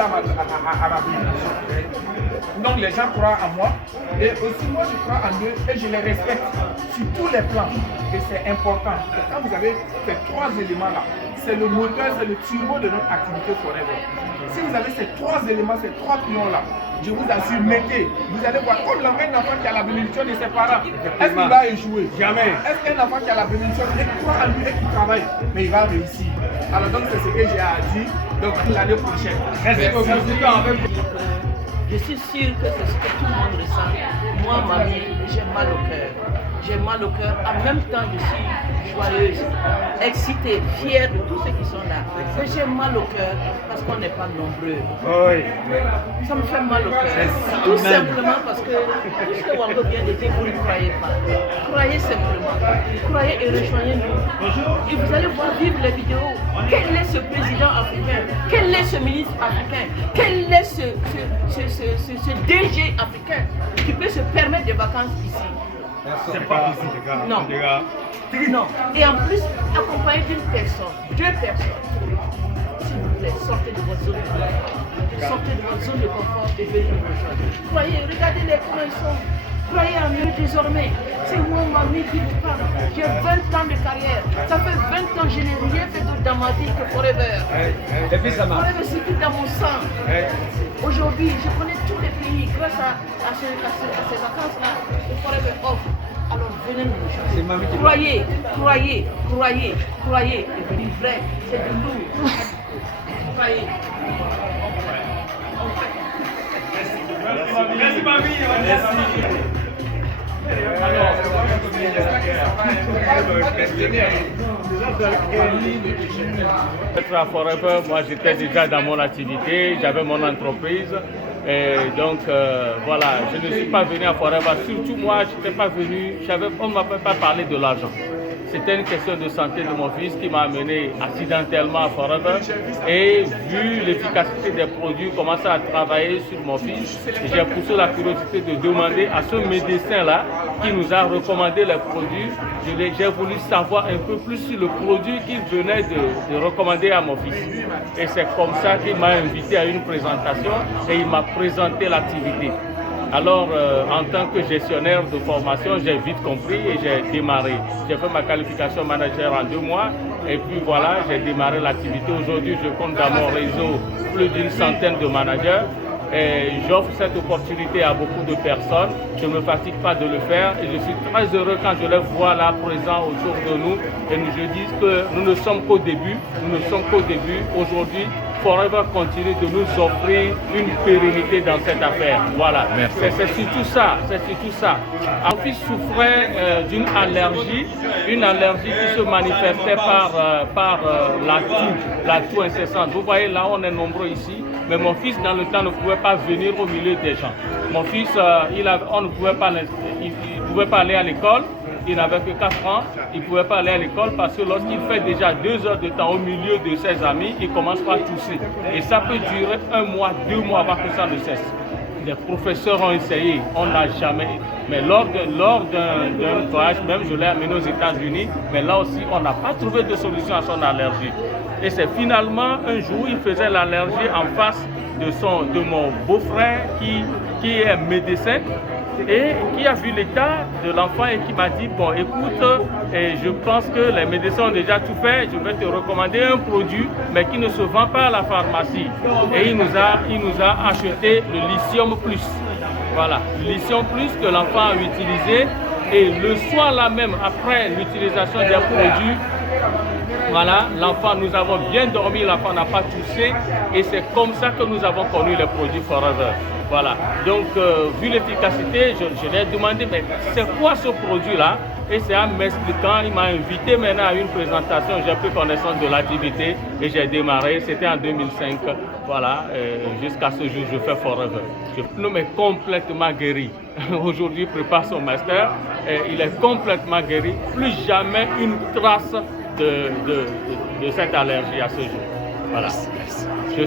à ma bénédiction. Donc les gens croient en moi et aussi moi je crois en eux et je les respecte sur tous les plans. Et c'est important. Et quand vous avez ces trois éléments-là, c'est le moteur, c'est le turbo de notre activité Forever. Si vous avez ces trois éléments, ces trois pions-là, je vous assure, mettez, vous allez voir, comme un enfant qui a la bénédiction de ses parents, est-ce qu'il va échouer? Jamais. Est-ce qu'un enfant qui a la bénédiction et qui croit en lui et qui travaille, mais il va réussir? Alors donc c'est ce que j'ai à dire, donc l'année prochaine. Merci beaucoup. Je suis sûre que c'est ce que tout le monde ressent. Moi, mamie, j'ai mal au cœur. J'ai mal au cœur. En même temps, je suis joyeuse, excitée, fière de tous ceux qui sont là. Mais j'ai mal au cœur parce qu'on n'est pas nombreux. Oui. Ça me fait mal au cœur. Tout simplement parce que tout ce que Wango vient de dire, vous ne croyez pas. Croyez simplement. Croyez et rejoignez-nous. Et vous allez voir vivre les vidéos. Quel est ce président africain? Quel est ce ministre africain? Quel est ce DG africain qui peut se permettre des vacances ici? C'est pas possible, les gars. Non. Non. Et en plus, accompagné d'une personne, deux personnes. S'il vous plaît, sortez de votre zone de confort. Sortez de votre zone de confort et venez nous rejoindre. Croyez, regardez-les comment ils sont. Croyez en eux désormais. C'est moi, mamie, qui vous parle. J'ai 20 ans de carrière. Ça fait 20 ans que je n'ai rien fait d'autre dans ma vie que Forever. Et puis ça marche. Forever, c'est tout dans mon sang. Aujourd'hui, je connais tous les pays grâce à ces vacances-là. Le Forever offre. Alors venez nous rejoindre. Croyez, croyez, croyez, croyez. Et venez vrai, c'est de nous. Croyez. On fait. Merci, mamie. Merci. Être à Forever, moi j'étais déjà dans mon activité, j'avais mon entreprise. Et donc voilà, je ne suis pas venu à Forever. Surtout moi, je n'étais pas venu, on ne m'avait pas parlé de l'argent. C'était une question de santé de mon fils qui m'a amené accidentellement à Forever. Et vu l'efficacité des produits, commencé à travailler sur mon fils, j'ai poussé la curiosité de demander à ce médecin-là qui nous a recommandé les produits. J'ai voulu savoir un peu plus sur le produit qu'il venait de recommander à mon fils. Et c'est comme ça qu'il m'a invité à une présentation et il m'a présenté l'activité. Alors, en tant que gestionnaire de formation, j'ai vite compris et j'ai démarré. J'ai fait ma qualification manager en 2 mois et puis voilà, j'ai démarré l'activité. Aujourd'hui, je compte dans mon réseau plus d'une centaine de managers et j'offre cette opportunité à beaucoup de personnes. Je ne me fatigue pas de le faire et je suis très heureux quand je les vois là présents autour de nous et je dis que nous ne sommes qu'au début. Nous ne sommes qu'au début. Aujourd'hui, Forever continue de nous offrir une pérennité dans cette affaire. Voilà, c'est surtout ça, c'est surtout ça. Mon fils souffrait d'une allergie, une allergie qui se manifestait par la toux incessante. Vous voyez, là on est nombreux ici, mais mon fils dans le temps ne pouvait pas venir au milieu des gens. Mon fils, on ne pouvait pas, il pouvait pas aller à l'école. Il n'avait que 4 ans, il ne pouvait pas aller à l'école parce que lorsqu'il fait déjà 2 heures de temps au milieu de ses amis, il commence par tousser. Et ça peut durer 1 mois, 2 mois avant que ça ne cesse. Les professeurs ont essayé, on n'a jamais. Mais lors d'un voyage, même je l'ai amené aux États-Unis, mais là aussi, on n'a pas trouvé de solution à son allergie. Et c'est finalement un jour, il faisait l'allergie en face de mon beau-frère qui est médecin. Et qui a vu l'état de l'enfant et qui m'a dit, bon écoute, je pense que les médecins ont déjà tout fait, je vais te recommander un produit, mais qui ne se vend pas à la pharmacie. Et il nous a acheté le lithium plus. Voilà, le lithium plus que l'enfant a utilisé. Et le soir là même, après l'utilisation des produits, voilà, l'enfant, nous avons bien dormi, l'enfant n'a pas toussé. Et c'est comme ça que nous avons connu les produits Forever. Voilà, donc vu l'efficacité, je lui ai demandé, mais c'est quoi ce produit-là? Et c'est en m'expliquant, il m'a invité maintenant à une présentation, j'ai pris connaissance de l'activité et j'ai démarré, c'était en 2005. Voilà, jusqu'à ce jour, je fais Forever. L'homme est complètement guéri. Aujourd'hui, il prépare son master, et il est complètement guéri. Plus jamais une trace de cette allergie à ce jour. Voilà.